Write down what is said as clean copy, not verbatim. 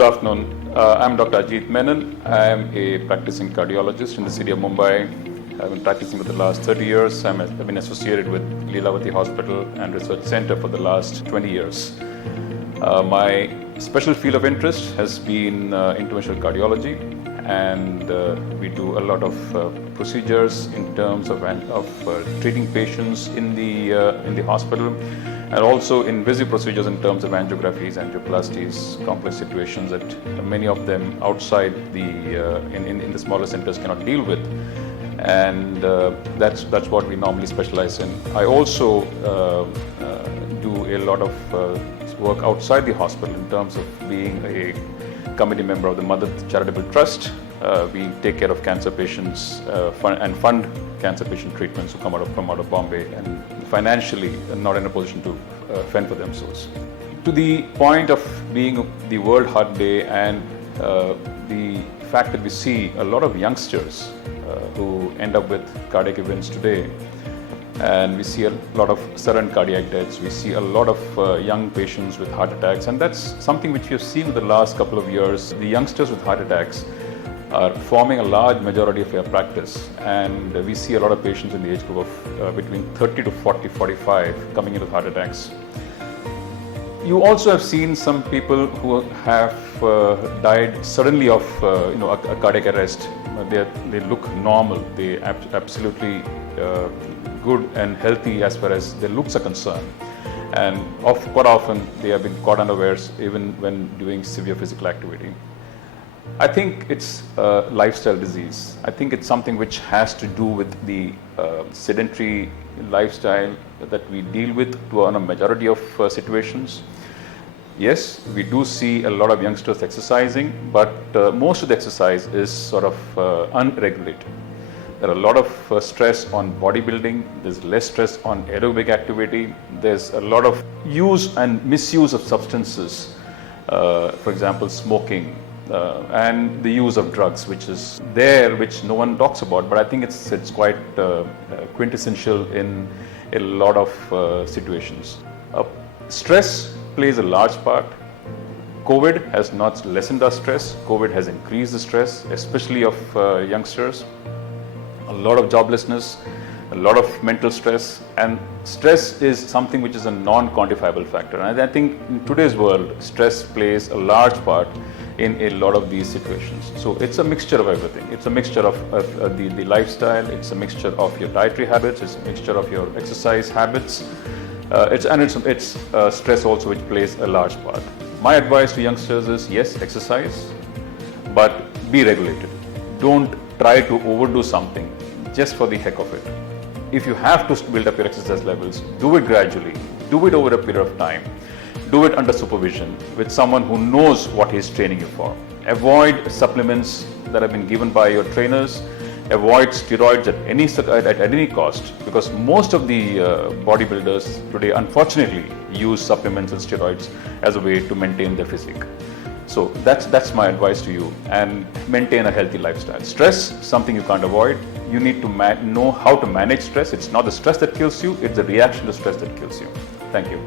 Good afternoon. I'm Dr. Ajit Menon. I am a practicing cardiologist in the city of Mumbai. I've been practicing for the last 30 years. I've been associated with Lilavati Hospital and Research Center for the last 20 years. My special field of interest has been interventional cardiology, and we do a lot of procedures in terms of treating patients in the hospital, and also invasive procedures in terms of angiographies, angioplasties, complex situations that many of them outside in the smaller centers cannot deal with. And that's what we normally specialize in. I also do a lot of work outside the hospital in terms of being a committee member of the Mother Charitable Trust. We take care of cancer patients and fund cancer patient treatments who come from out of Bombay and financially not in a position to fend for themselves. To the point of being the World Heart Day and the fact that we see a lot of youngsters who end up with cardiac events today, and we see a lot of sudden cardiac deaths, we see a lot of young patients with heart attacks, and that's something which we have seen in the last couple of years. The youngsters with heart attacks are forming a large majority of our practice, and we see a lot of patients in the age group of between 30 to 40, 45 coming in with heart attacks. You also have seen some people who have died suddenly of a cardiac arrest. They look normal. They absolutely good and healthy as far as their looks are concerned. And quite often they have been caught unawares even when doing severe physical activity. I think it's a lifestyle disease. I think it's something which has to do with the sedentary lifestyle that we deal with on a majority of situations. Yes, we do see a lot of youngsters exercising, but most of the exercise is sort of unregulated. There are a lot of stress on bodybuilding, there's less stress on aerobic activity, there's a lot of use and misuse of substances, for example smoking, and the use of drugs, which is there, which no one talks about, but I think it's quite quintessential in a lot of situations. Stress plays a large part. COVID has not lessened our stress. COVID has increased the stress, especially of youngsters. A lot of joblessness, a lot of mental stress, and stress is something which is a non-quantifiable factor. And I think in today's world, stress plays a large part in a lot of these situations. So it's a mixture of everything. It's a mixture of the lifestyle, it's a mixture of your dietary habits, it's a mixture of your exercise habits, it's stress also which plays a large part. My advice to youngsters is, yes, exercise, but be regulated. Don't try to overdo something just for the heck of it. If you have to build up your exercise levels, do it gradually, do it over a period of time, do it under supervision with someone who knows what he's training you for. Avoid supplements that have been given by your trainers. Avoid steroids at any cost, because most of the bodybuilders today unfortunately use supplements and steroids as a way to maintain their physique. So that's my advice to you, and maintain a healthy lifestyle. Stress, something you can't avoid. You need to know how to manage stress. It's not the stress that kills you, it's the reaction to stress that kills you. Thank you.